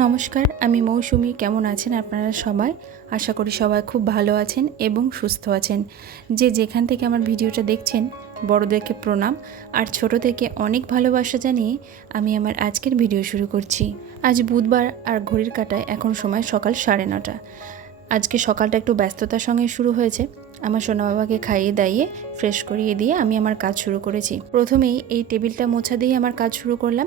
নমস্কার, আমি মৌসুমি। কেমন আছেন আপনারা সবাই? আশা করি সবাই খুব ভালো আছেন এবং সুস্থ আছেন। যে যেখান থেকে আমার ভিডিওটা দেখছেন, বড়দেরকে প্রণাম আর ছোট থেকে অনেক ভালোবাসা জানিয়ে আমি আমার আজকের ভিডিও শুরু করছি। আজ বুধবার আর ঘড়ির কাঁটায় এখন সময় সকাল 9:30। আজকে সকালটা একটু ব্যস্ততার সঙ্গে শুরু হয়েছে। আমার সোনা বাবাকে খাইয়ে দাইয়ে ফ্রেশ করিয়ে দিয়ে আমি আমার কাজ শুরু করেছি। প্রথমেই এই টেবিলটা মোছা দিয়ে আমার কাজ শুরু করলাম,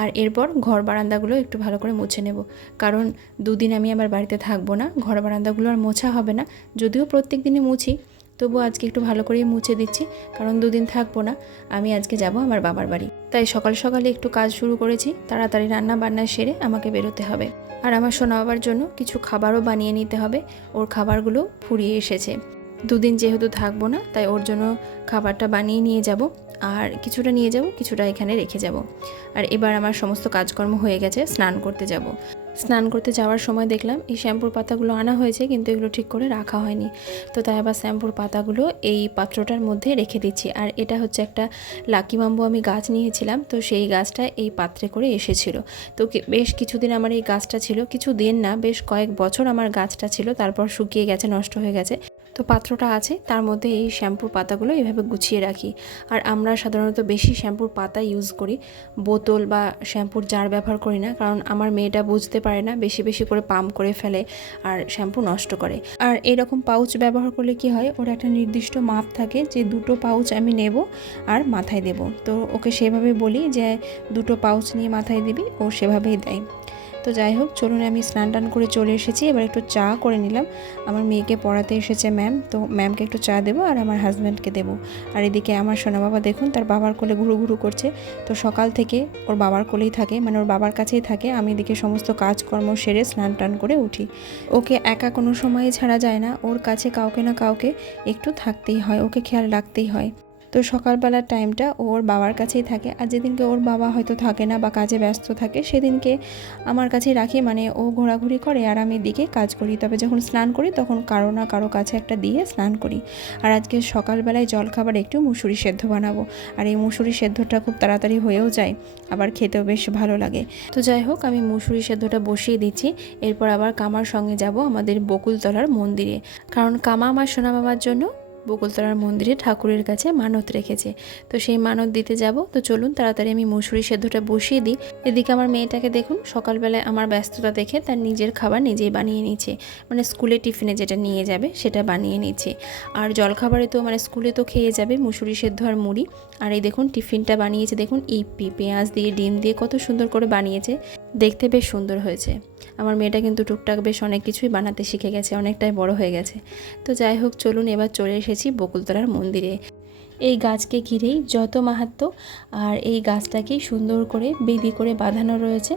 আর এরপর ঘর বারান্দাগুলো একটু ভালো করে মুছে নেব, কারণ দুদিন আমি আমার বাড়িতে থাকবো না। ঘর বারান্দাগুলো আর মোছা হবে না, যদিও প্রত্যেক দিনই মুছি, তবু আজকে একটু ভালো করেই মুছে দিচ্ছি, কারণ দুদিন থাকবো না। আমি আজকে যাব আমার বাবার বাড়ি, তাই সকাল সকালে একটু কাজ শুরু করেছি। তাড়াতাড়ি রান্না বান্না সেরে আমাকে বেরোতে হবে, আর আমার সোনা বাবার জন্য কিছু খাবারও বানিয়ে নিতে হবে। ওর খাবারগুলো ফুরিয়ে এসেছে। দুদিন যেহেতু থাকবো না, তাই ওর জন্য খাবারটা বানিয়ে নিয়ে যাব, আর কিছুটা নিয়ে যাব, কিছুটা এখানে রেখে যাব। আর এবার আমার সমস্ত কাজকর্ম হয়ে গেছে, স্নান করতে যাব। স্নান করতে যাওয়ার সময় দেখলাম এই শ্যাম্পুর পাতাগুলো আনা হয়েছে, কিন্তু এগুলো ঠিক করে রাখা হয়নি। তো তাই আবার শ্যাম্পুর পাতাগুলো এই পাত্রটার মধ্যে রেখে দিচ্ছি। আর এটা হচ্ছে একটা লাকি বাম্বু আমি গাছ নিয়েছিলাম, তো সেই গাছটা এই পাত্রে করে এসেছিল। তো বেশ কিছুদিন আমার এই গাছটা ছিল, কিছু দিন না, বেশ কয়েক বছর আমার গাছটা ছিল, তারপর শুকিয়ে গেছে, নষ্ট হয়ে গেছে। তো পাত্রটা আছে, তার মধ্যে এই শ্যাম্পুর পাতাগুলো এভাবে গুছিয়ে রাখি। আর আমরা সাধারণত বেশি শ্যাম্পুর পাতা ইউজ করি, বোতল বা শ্যাম্পুর জার ব্যবহার করি না, কারণ আমার মেয়েটা বুঝতে পারে না, বেশি বেশি করে পাম্প করে ফেলে আর শ্যাম্পু নষ্ট করে। আর এরকম পাউচ ব্যবহার করলে কি হয়, ওর একটা নির্দিষ্ট মাপ থাকে যে 2টো পাউচ আমি নেব আর মাথায় দেব। তো ওকে সেভাবে বলি যে 2টো পাউচ নিয়ে মাথায় দিবি, ও সেভাবেই দেয়। তো যাই হোক, চলুন, আমি স্নান টান করে চলে এসেছি। এবার একটু চা করে নিলাম। আমার মেয়েকে পড়াতে এসেছে ম্যাম, তো ম্যামকে একটু চা দেবো আর আমার হাজব্যান্ডকে দেবো। আর এদিকে আমার সোনা বাবা দেখুন তার বাবার কোলে ঘুরু ঘুরু করছে। তো সকাল থেকে ওর বাবার কোলেই থাকে, মানে ওর বাবার কাছেই থাকে। আমি এদিকে সমস্ত কাজকর্ম সেরে স্নান টান করে উঠি। ওকে একা কোনো সময়ে ছাড়া যায় না, ওর কাছে কাউকে না কাউকে একটু থাকতেই হয়, ওকে খেয়াল রাখতেই হয়। তো সকালবেলার টাইমটা ওর বাবার কাছেই থাকে, আর যেদিনকে ওর বাবা হয়তো থাকে না বা কাজে ব্যস্ত থাকে, সেদিনকে আমার কাছেই রাখি, মানে ও ঘোরাঘুরি করে আর আমি দিকে কাজ করি। তবে যখন স্নান করি তখন কারো না কারো কাছে একটা দিয়ে স্নান করি। আর আজকে সকালবেলায় জলখাবার একটু মুসুরি সেদ্ধ বানাবো, আর এই মুসুরি সেদ্ধটা খুব তাড়াতাড়ি হয়েও যায়, আবার খেতেও বেশ ভালো লাগে। তো যাই হোক, আমি মুসুরি সেদ্ধটা বসিয়ে দিচ্ছি। এরপর আবার কামার সঙ্গে যাব আমাদের বকুলতলার মন্দিরে, কারণ কামা আমার সোনা মামার জন্য বকুলতলার মন্দিরে ঠাকুরের কাছে মানত রেখেছে, তো সেই মানত দিতে যাব। তো চলুন তাড়াতাড়ি আমি মুসুরি সেদ্ধটা বসিয়ে দিই। এদিকে আমার মেয়েটাকে দেখুন, সকালবেলায় আমার ব্যস্ততা দেখে তার নিজের খাবার নিজেই বানিয়ে নিচ্ছে, মানে স্কুলে টিফিনে যেটা নিয়ে যাবে সেটা বানিয়ে নিচ্ছে। আর জলখাবারে তো মানে স্কুলে তো খেয়ে যাবে মুসুরি সেদ্ধ আর মুড়ি। আর এই দেখুন টিফিনটা বানিয়েছে, দেখুন ইপি পেঁয়াজ দিয়ে ডিম দিয়ে কত সুন্দর করে বানিয়েছে, দেখতে বেশ সুন্দর হয়েছে। আমার মেয়েটা কিন্তু টুকটাক বেশ অনেক কিছুই বানাতে শিখে গেছে, অনেকটাই বড় হয়ে গেছে। তো যাই হোক, চলুন এবার চলে এসেছি বকুলতলার মন্দিরে। এই গাছকে ঘিরেই যত মাহাত্ম্য, আর এই গাছটাকেই সুন্দর করে বেদি করে বাঁধানো রয়েছে।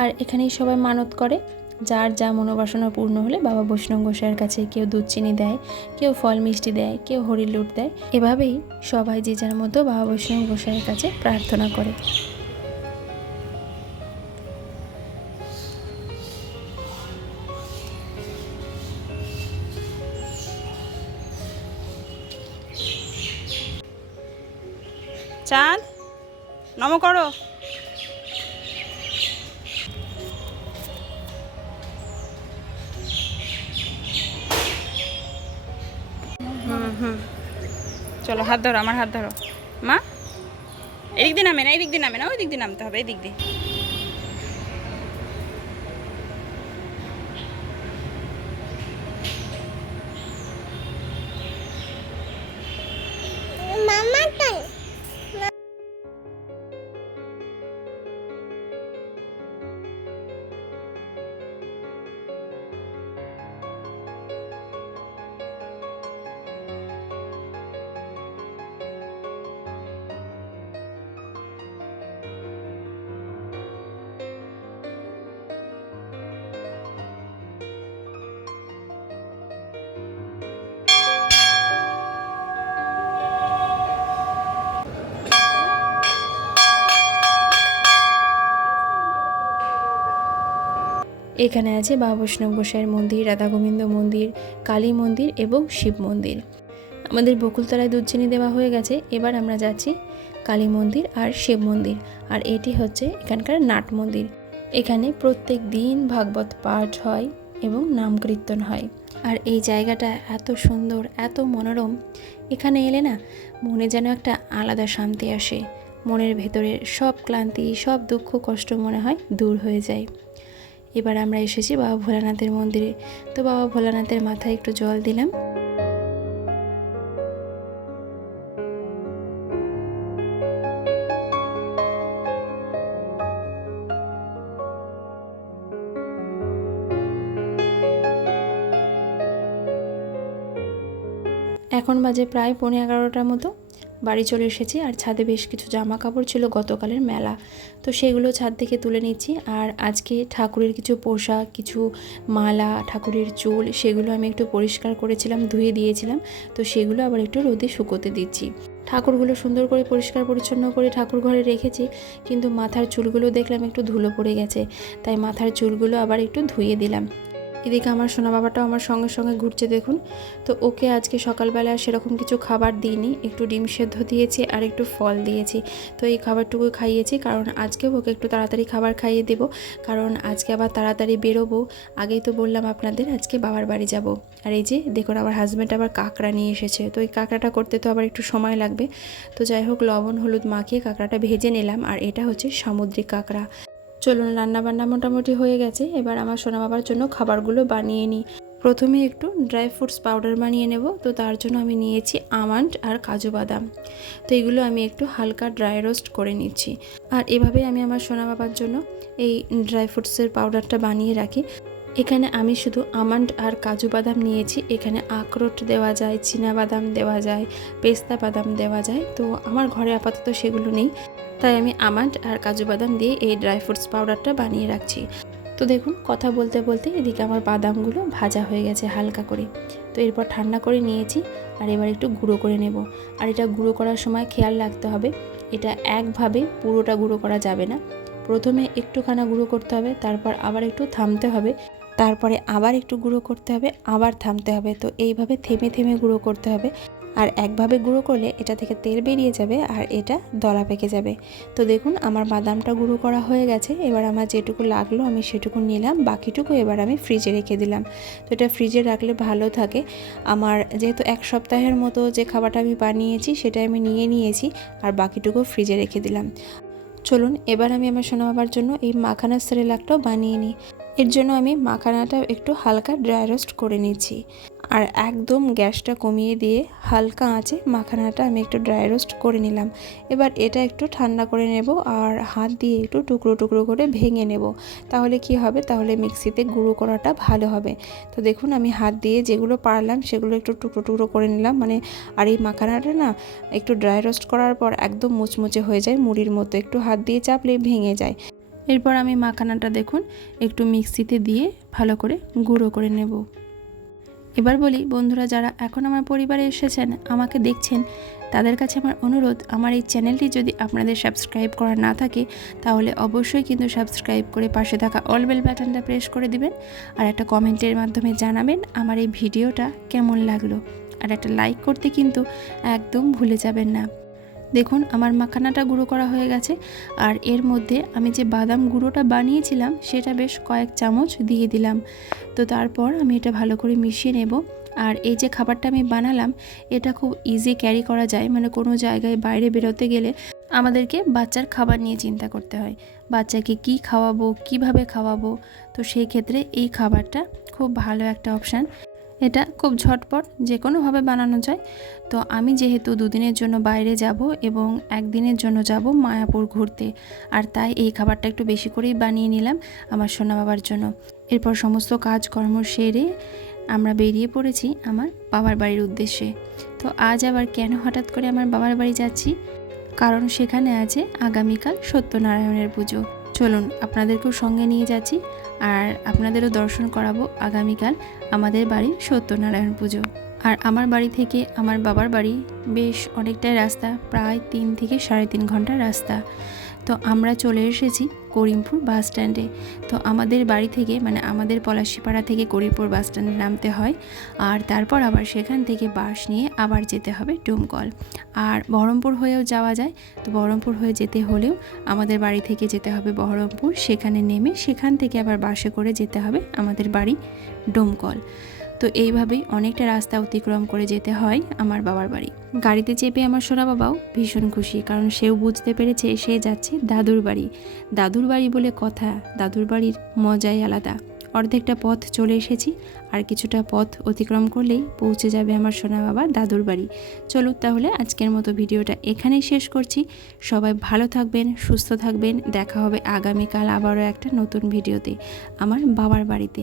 আর এখানেই সবাই মানত করে, যার যা মনোবাসনা পূর্ণ হলে বাবা বৈষ্ণব গোসাইয়ের কাছে কেউ দুধ চিনি দেয়, কেউ ফল মিষ্টি দেয়, কেউ হরির লুট দেয়। এভাবেই সবাই যে যার মতো বাবা বৈষ্ণব গোসাইয়ের কাছে প্রার্থনা করে। চাঁদ নম করো। চলো হাত ধরো, আমার হাত ধরো। মা এদিক দিয়ে নামে না, এদিক দিয়ে নামে না, ওই দিক দিয়ে নামতে হবে, এদিক দিয়ে। এখানে আছে বাবা বৈষ্ণব গোসাইয়ের মন্দির, রাধা গোবিন্দ মন্দির, কালী মন্দির এবং শিব মন্দির। আমাদের বকুলতলায় দুধ চিনি দেওয়া হয়ে গেছে, এবার আমরা যাচ্ছি কালী মন্দির আর শিব মন্দির। আর এটি হচ্ছে এখানকার নাট মন্দির। এখানে প্রত্যেক দিন ভাগবত পাঠ হয় এবং নাম কীর্তন হয়। আর এই জায়গাটা এত সুন্দর, এত মনোরম, এখানে এলে না মনে যেন একটা আলাদা শান্তি আসে। মনের ভেতরের সব ক্লান্তি, সব দুঃখ কষ্ট মনে হয় দূর হয়ে যায়। এবার আমরা এসেছি বাবা ভোলানাথের মন্দিরে। তো বাবা ভোলানাথের মাথায় একটু জল দিলাম। এখন বাজে প্রায় 11:15 মতো। বাড়ি চলে এসেছি আর ছাদে বেশ কিছু জামা কাপড় ছিল গতকালের মেলা, তো সেগুলো ছাদ থেকে তুলে নিচ্ছি। আর আজকে ঠাকুরের কিছু পোশাক, কিছু মালা, ঠাকুরের চুল, সেগুলো আমি একটু পরিষ্কার করেছিলাম, ধুয়ে দিয়েছিলাম, তো সেগুলো আবার একটু রোদে শুকোতে দিচ্ছি। ঠাকুরগুলো সুন্দর করে পরিষ্কার পরিচ্ছন্ন করে ঠাকুর ঘরে রেখেছি, কিন্তু মাথার চুলগুলো দেখলাম একটু ধুলো পড়ে গেছে, তাই মাথার চুলগুলো আবার একটু ধুয়ে দিলাম। এদিকে আমার সোনা বাবাটাও আমার সঙ্গে সঙ্গে ঘুরছে দেখুন। তো ওকে আজকে সকালবেলা সেরকম কিছু খাবার দিইনি, একটু ডিম সেদ্ধ দিয়েছি আর একটু ফল দিয়েছি। তো এই খাবারটুকু খাইয়েছি, কারণ আজকেও ওকে একটু তাড়াতাড়ি খাবার খাইয়ে দেবো, কারণ আজকে আবার তাড়াতাড়ি বেরোবো। আগেই তো বললাম আপনাদের আজকে বাবার বাড়ি যাব। আর এই যে দেখুন আমার হাজব্যান্ড আবার কাঁকড়া নিয়ে এসেছে, তো এই কাঁকড়াটা করতে তো আবার একটু সময় লাগবে। তো যাই হোক, লবণ হলুদ মাখিয়ে কাঁকড়াটা ভেজে নিলাম। আর এটা হচ্ছে সামুদ্রিক কাঁকড়া। চলুন, রান্নাবান্না মোটামুটি হয়ে গেছে। এবার আমার সোনা বাবার জন্য খাবারগুলো বানিয়ে নিই। প্রথমে একটু ড্রাই ফ্রুটস পাউডার বানিয়ে নেব। তো তার জন্য আমি নিয়েছি আমন্ড আর কাজু বাদাম। তো এগুলো আমি একটু হালকা ড্রাই রোস্ট করে নিচ্ছি। আর এভাবে আমি আমার সোনা বাবার জন্য এই ড্রাই ফ্রুটসের পাউডারটা বানিয়ে রাখি। এখানে আমি শুধু আমন্ড আর কাজু বাদাম নিয়েছি। এখানে আখরোট দেওয়া যায়, চীনা বাদাম দেওয়া যায়, পেস্তা বাদাম দেওয়া যায়, তো আমার ঘরে আপাতত সেগুলো নেই, তাই আমি আমন্ড আর কাজু বাদাম দিয়ে এই ড্রাই ফ্রুটস পাউডারটা বানিয়ে রাখছি। তো দেখুন, কথা বলতে বলতে এদিকে আমার বাদামগুলো ভাজা হয়ে গেছে হালকা করে। তো এরপর ঠান্ডা করে নিয়েছি, আর এবার একটু গুঁড়ো করে নেব। আর এটা গুঁড়ো করার সময় খেয়াল রাখতে হবে, এটা একভাবে পুরোটা গুঁড়ো করা যাবে না। প্রথমে একটুখানা গুঁড়ো করতে হবে, তারপর আবার একটু থামতে হবে, তারপরে আবার একটু গুঁড়ো করতে হবে, আবার থামতে হবে। তো এইভাবে থেমে থেমে গুঁড়ো করতে হবে। আর একভাবে গুঁড়ো করলে এটা থেকে তেল বেরিয়ে যাবে আর এটা দলা পেকে যাবে। তো দেখুন আমার বাদামটা গুঁড়ো করা হয়ে গেছে। এবার আমার যেটুকু লাগলো আমি সেটুকু নিলাম, বাকিটুকু এবার আমি ফ্রিজে রেখে দিলাম। তো এটা ফ্রিজে রাখলে ভালো থাকে। আমার যেহেতু 1 সপ্তাহের মতো যে খাবারটা আমি বানিয়েছি সেটা আমি নিয়ে নিয়েছি, আর বাকিটুকু ফ্রিজে রেখে দিলাম। চলুন, এবার আমি আমার সোনা বাবার জন্য এই মাখানা সেরেলাকটাও বানিয়ে নিই। এর জন্য আমি মাখানাটা একটু হালকা ড্রাই রোস্ট করে নিচ্ছি। আর একদম গ্যাসটা কমিয়ে দিয়ে হালকা আঁচে মাখানাটা আমি একটু ড্রাই রোস্ট করে নিলাম। এবার এটা একটু ঠান্ডা করে নেব, আর হাত দিয়ে একটু টুকরো টুকরো করে ভেঙে নেব। তাহলে কি হবে, তাহলে মিক্সিতে গুঁড়ো করাটা ভালো হবে। তো দেখুন আমি হাত দিয়ে যেগুলো পারলাম সেগুলো একটু টুকরো টুকরো করে নিলাম। আর এই মাখানাটা না একটু ড্রাই রোস্ট করার পর একদম মুচমুচে হয়ে যায়, মুড়ির মতো, একটু হাত দিয়ে চাপলে ভেঙে যায়। এরপর আমি মাখানাটা দেখুন একটু মিক্সিতে দিয়ে ভালো করে গুঁড়ো করে নেব। এবার বলি, বন্ধুরা যারা এখন আমার পরিবারে এসেছেন, আমাকে দেখছেন, তাদের কাছে আমার অনুরোধ, আমার এই চ্যানেলটি যদি আপনাদের সাবস্ক্রাইব করা না থাকে তাহলে অবশ্যই কিন্তু সাবস্ক্রাইব করে পাশে থাকা অল বেল বাটনটা প্রেস করে দিবেন। আর একটা কমেন্টের মাধ্যমে জানাবেন আমার এই ভিডিওটা কেমন লাগলো। আর একটা লাইক করতে কিন্তু একদম ভুলে যাবেন না। দেখুন আমার মাখানাটা গুঁড়ো করা হয়ে গেছে, আর এর মধ্যে আমি যে বাদাম গুঁড়োটা বানিয়েছিলাম সেটা বেশ কয়েক চামচ দিয়ে দিলাম। তো তারপর আমি এটা ভালো করে মিশিয়ে নেব। আর এই যে খাবারটা আমি বানালাম এটা খুব ইজি ক্যারি করা যায়, কোনো জায়গায় বাইরে বেরোতে গেলে আমাদেরকে বাচ্চার খাবার নিয়ে চিন্তা করতে হয়, বাচ্চাকে কি খাওয়াবো, কিভাবে খাওয়াবো। তো সেই ক্ষেত্রে এই খাবারটা খুব ভালো একটা অপশান। এটা খুব ঝটপট যে কোনোভাবে বানানো যায়। তো আমি যেহেতু 2 দিনের জন্য বাইরে যাব এবং 1 দিনের জন্য যাব মায়াপুর ঘুরতে, আর তাই এই খাবারটা একটু বেশি করেই বানিয়ে নিলাম আমার সোনা বাবার জন্য। এরপর সমস্ত কাজকর্ম সেরে আমরা বেরিয়ে পড়েছি আমার বাবার বাড়ির উদ্দেশ্যে। তো আজ আবার কেন হঠাৎ করে আমার বাবার বাড়ি যাচ্ছি, কারণ সেখানে আছে আগামীকাল সত্যনারায়ণের পুজো। চলুন আপনাদেরকেও সঙ্গে নিয়ে যাচ্ছি, আর আপনাদেরও দর্শন করাবো আগামীকাল আমাদের বাড়ির সত্যনারায়ণ পুজো। আর আমার বাড়ি থেকে আমার বাবার বাড়ি বেশ অনেকটাই রাস্তা, প্রায় 3 থেকে 3.5 ঘন্টার রাস্তা। তো তো আমরা চলে এসেছি করিমপুর বাস স্ট্যান্ডে। তো আমাদের বাড়ি থেকে মানে আমাদের পলাশিপাড়া থেকে করিমপুর বাস স্ট্যান্ডে নামতে হয়, আর তারপর আবার সেখান থেকে বাস নিয়ে আবার যেতে হবে ডোমকল। আর বহরমপুর হয়েও যাওয়া যায়, তো বহরমপুর হয়ে যেতে হলেও আমাদের বাড়ি থেকে যেতে হবে বহরমপুর, সেখানে নেমে সেখান থেকে আবার বাসে করে যেতে হবে আমাদের বাড়ি ডোমকল। তো এইভাবেই অনেকটা রাস্তা অতিক্রম করে যেতে হয় আমার বাবার বাড়ি। গাড়িতে চেপে আমার সোনা বাবাও ভীষণ খুশি, কারণ সেও বুঝতে পেরেছে সে যাচ্ছে দাদুর বাড়ি। দাদুর বাড়ি বলে কথা, দাদুর বাড়ির মজাই আলাদা। অর্ধেকটা পথ চলে এসেছি, আর কিছুটা পথ অতিক্রম করলেই পৌঁছে যাবে আমার সোনা বাবা দাদুর বাড়ি। চলো তাহলে আজকের মতো ভিডিওটা এখানেই শেষ করছি। সবাই ভালো থাকবেন, সুস্থ থাকবেন। দেখা হবে আগামীকাল আবারও একটা নতুন ভিডিওতে আমার বাবার বাড়িতে।